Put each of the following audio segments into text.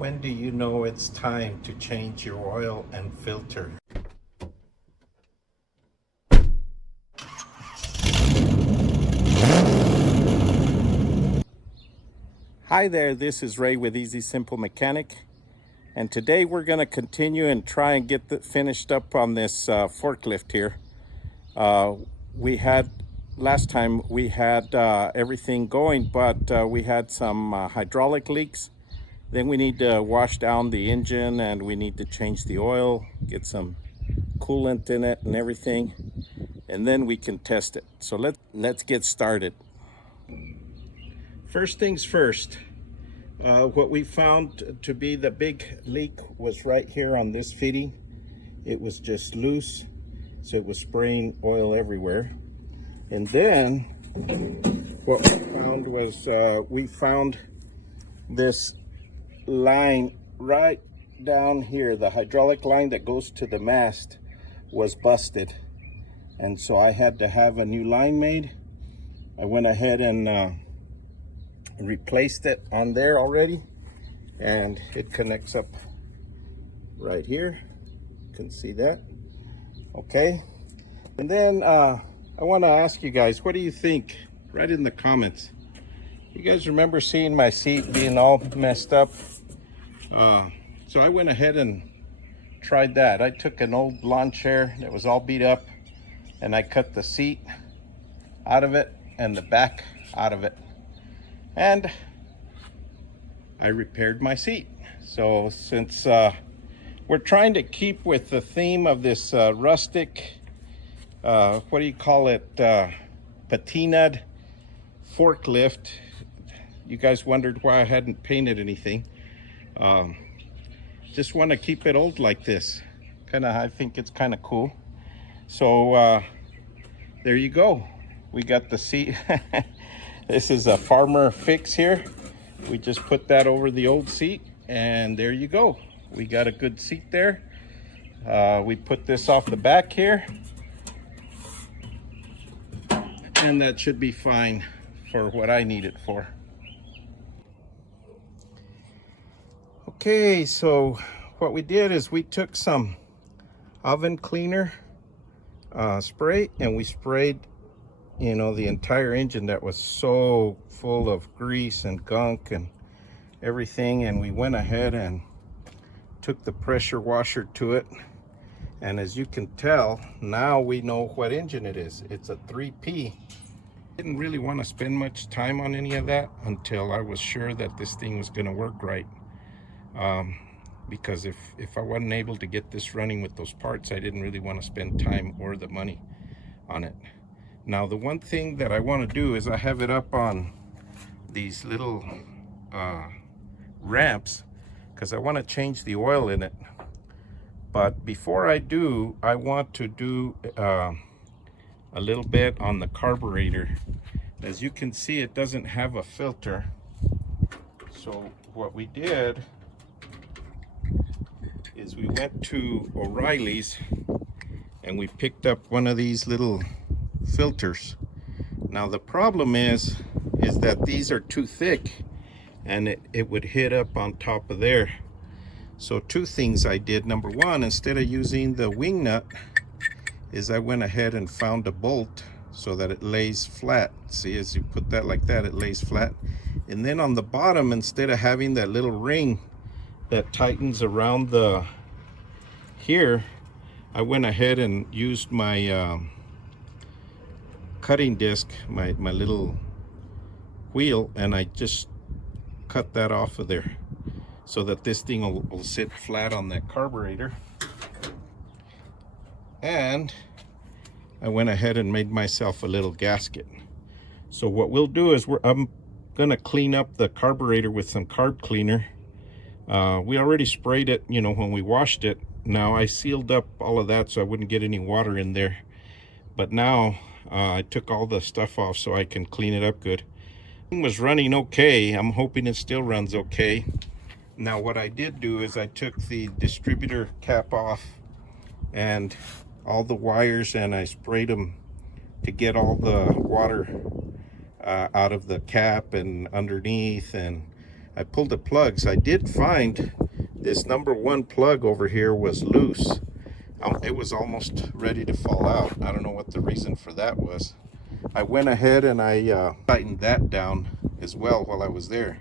When do you know it's time to change your oil and filter? Hi there, this is Ray with Easy Simple Mechanic, and today we're going to continue and try and get finished up on this forklift here. Last time we had everything going, but we had some hydraulic leaks. Then we need to wash down the engine, and we need to change the oil, get some coolant in it and everything, and then we can test it. So let's get started. First things first, what we found to be the big leak was right here on this fitting. It was just loose, so it was spraying oil everywhere. And then what we found was we found this line right down here. The hydraulic line that goes to the mast was busted, and so I had to have a new line made. I went ahead and replaced it on there already, and it connects up right here. You can see that. Okay, and then I want to ask you guys, what do you think? Write in the comments. You guys remember seeing my seat being all messed up? So I went ahead and tried that. I took an old lawn chair that was all beat up, and I cut the seat out of it and the back out of it, and I repaired my seat. So since we're trying to keep with the theme of this rustic, what do you call it, patinaed forklift. You guys wondered why I hadn't painted anything. Just want to keep it old like this. I think it's kind of cool. So there you go. We got the seat. This is a farmer fix here. We just put that over the old seat, and there you go. We got a good seat there. We put this off the back here, and that should be fine for what I need it for. Okay, so what we did is we took some oven cleaner spray, and we sprayed, you know, the entire engine that was so full of grease and gunk and everything. And we went ahead and took the pressure washer to it, and as you can tell, now we know what engine it is. It's a 3P. Didn't really want to spend much time on any of that until I was sure that this thing was going to work right. Because if I wasn't able to get this running with those parts, I didn't really want to spend time or the money on it. Now, the one thing that I want to do is I have it up on these little ramps because I want to change the oil in it. But before I do, I want to do a little bit on the carburetor. As you can see, it doesn't have a filter. So what we did is we went to O'Reilly's and we picked up one of these little filters. Now the problem is that these are too thick, and it would hit up on top of there. So two things I did. Number one, instead of using the wing nut, is I went ahead and found a bolt so that it lays flat. See, as you put that like that, it lays flat. And then on the bottom, instead of having that little ring that tightens around the here, I went ahead and used my cutting disc, my little wheel, and I just cut that off of there so that this thing will sit flat on that carburetor. And I went ahead and made myself a little gasket. So what we'll do is I'm gonna clean up the carburetor with some carb cleaner. We already sprayed it, you know, when we washed it. Now I sealed up all of that so I wouldn't get any water in there. But now I took all the stuff off so I can clean it up good. It was running okay. I'm hoping it still runs okay. Now what I did do is I took the distributor cap off and all the wires, and I sprayed them to get all the water out of the cap and underneath, and I pulled the plugs. I did find this number 1 plug over here was loose. It was almost ready to fall out. I don't know what the reason for that was. I went ahead and I tightened that down as well while I was there.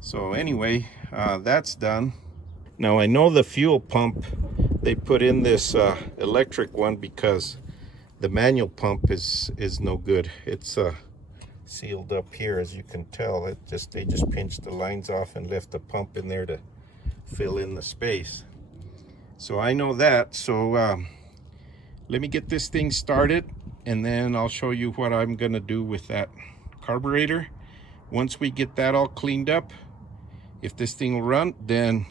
So anyway, that's done. Now I know the fuel pump, they put in this electric one because the manual pump is no good. It's sealed up here, as you can tell. They just pinched the lines off and left the pump in there to fill in the space. So I know that. So let me get this thing started, and then I'll show you what I'm gonna do with that carburetor. Once we get that all cleaned up, if this thing will run, then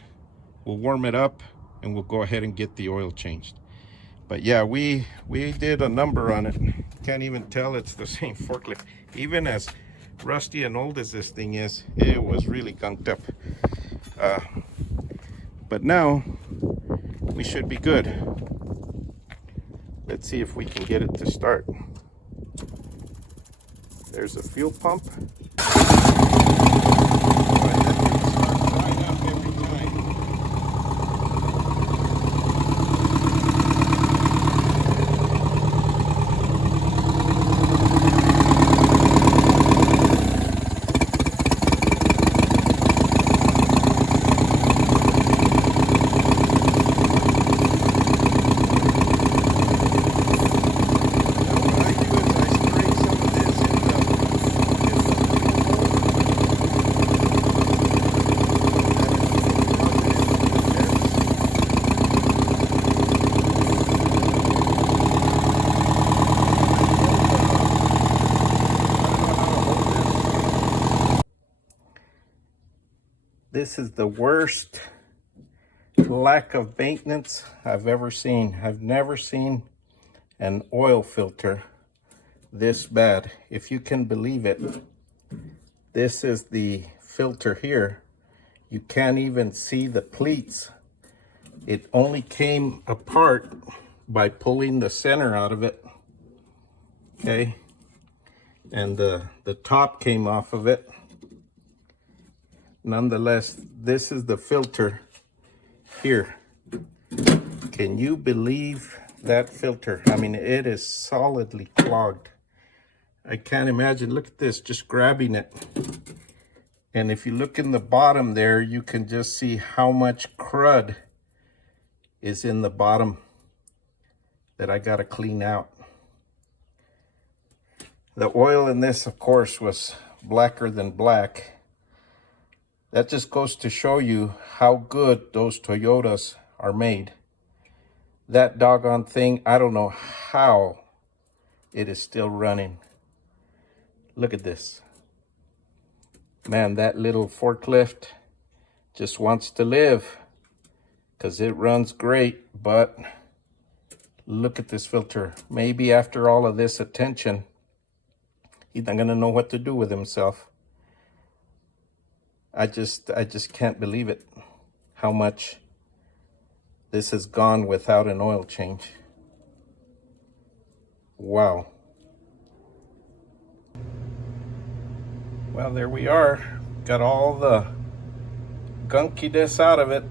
we'll warm it up and we'll go ahead and get the oil changed. But yeah, we did a number on it. Can't even tell it's the same forklift. Even as rusty and old as this thing is, it was really gunked up. But now we should be good. Let's see if we can get it to start. There's a fuel pump. This is the worst lack of maintenance I've ever seen. I've never seen an oil filter this bad, if you can believe it. This is the filter here. You can't even see the pleats. It only came apart by pulling the center out of it. Okay, and the top came off of it. Nonetheless, this is the filter here. Can you believe that filter? I mean, it is solidly clogged. I can't imagine. Look at this, just grabbing it. And if you look in the bottom there, you can just see how much crud is in the bottom that I gotta clean out. The oil in this, of course, was blacker than black. That just goes to show you how good those Toyotas are made. That doggone thing, I don't know how it is still running. Look at this. Man, that little forklift just wants to live because it runs great, but look at this filter. Maybe after all of this attention, he's not gonna know what to do with himself. I just can't believe it, how much this has gone without an oil change. Wow. Well, there we are. Got all the gunkiness out of it.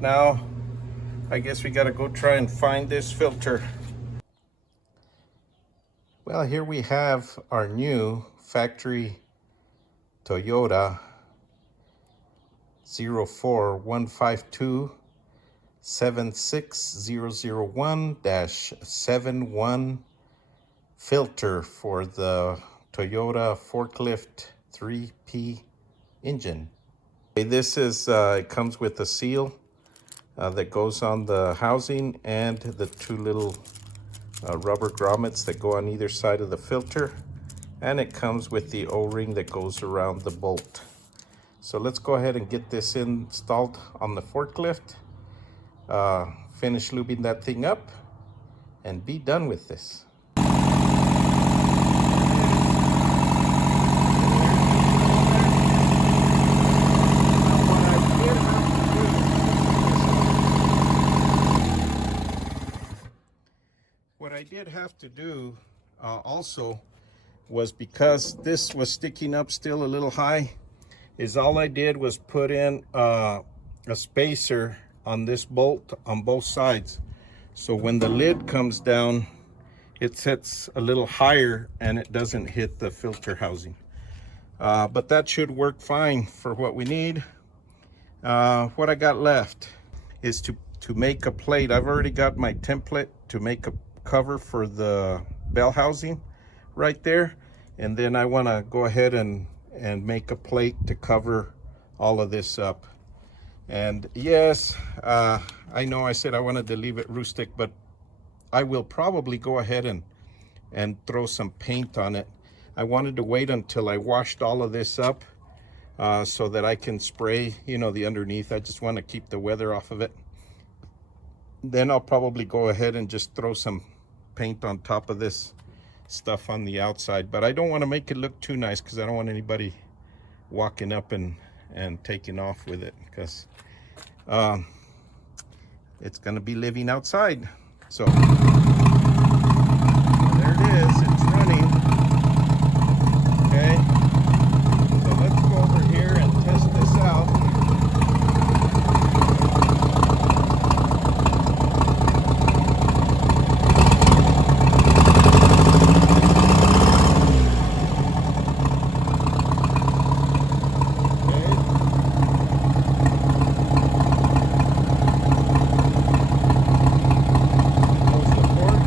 Now, I guess we gotta go try and find this filter. Well, here we have our new factory Toyota 04152 76001-71 filter for the Toyota Forklift 3P engine. This is, it comes with a seal that goes on the housing and the two little rubber grommets that go on either side of the filter. And it comes with the O-ring that goes around the bolt. So let's go ahead and get this installed on the forklift, finish lubing that thing up, and be done with this. What I did have to do also, was because this was sticking up still a little high, is all I did was put in a spacer on this bolt on both sides. So when the lid comes down, it sits a little higher and it doesn't hit the filter housing. But that should work fine for what we need. What I got left is to make a plate. I've already got my template to make a cover for the bell housing right there. And then I want to go ahead and make a plate to cover all of this up. And yes, I know I said I wanted to leave it rustic, but I will probably go ahead and throw some paint on it. I wanted to wait until I washed all of this up so that I can spray, you know, the underneath. I just want to keep the weather off of it. Then I'll probably go ahead and just throw some paint on top of this stuff on the outside. But I don't want to make it look too nice because I don't want anybody walking up and taking off with it, because it's going to be living outside. So there it is, it's running. Okay, so let's go over here and test this out. Close the port.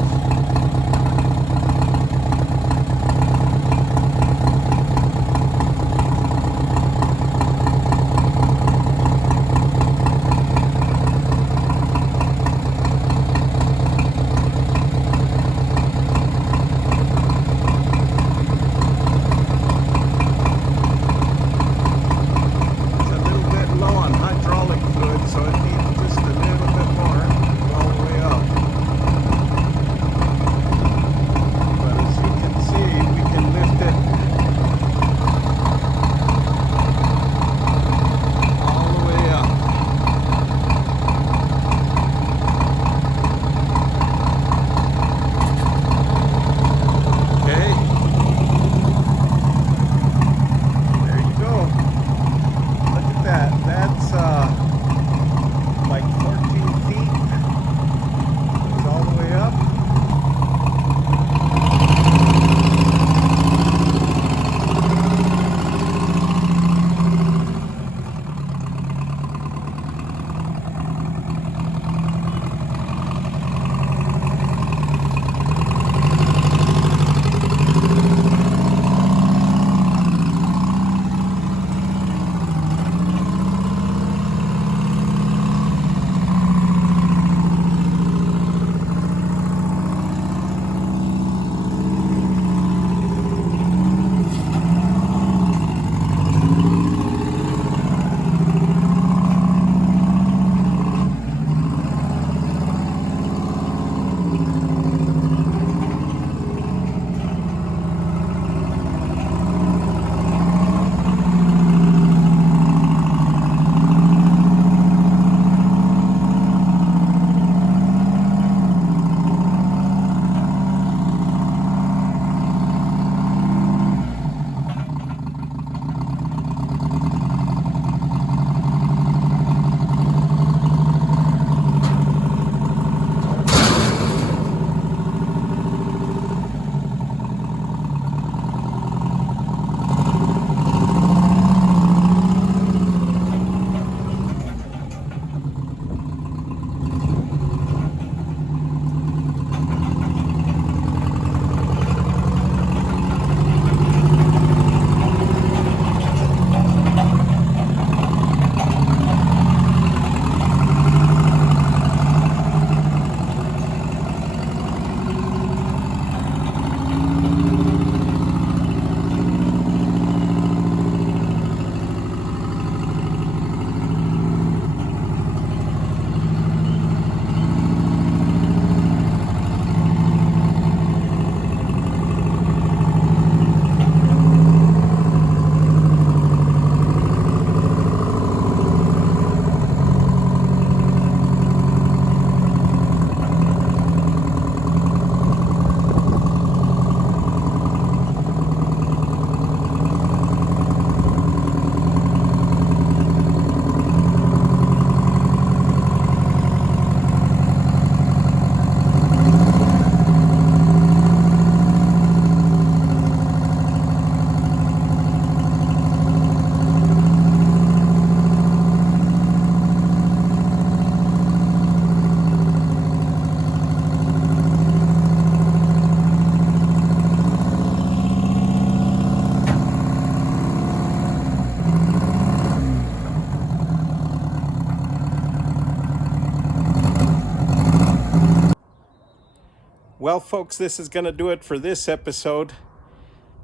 Well, folks, this is going to do it for this episode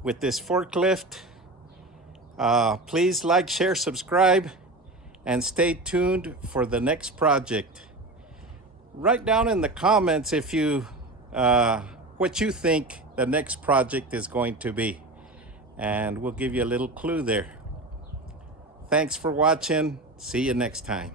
with this forklift. Please like, share, subscribe, and stay tuned for the next project. Write down in the comments if you what you think the next project is going to be, and we'll give you a little clue there. Thanks for watching. See you next time.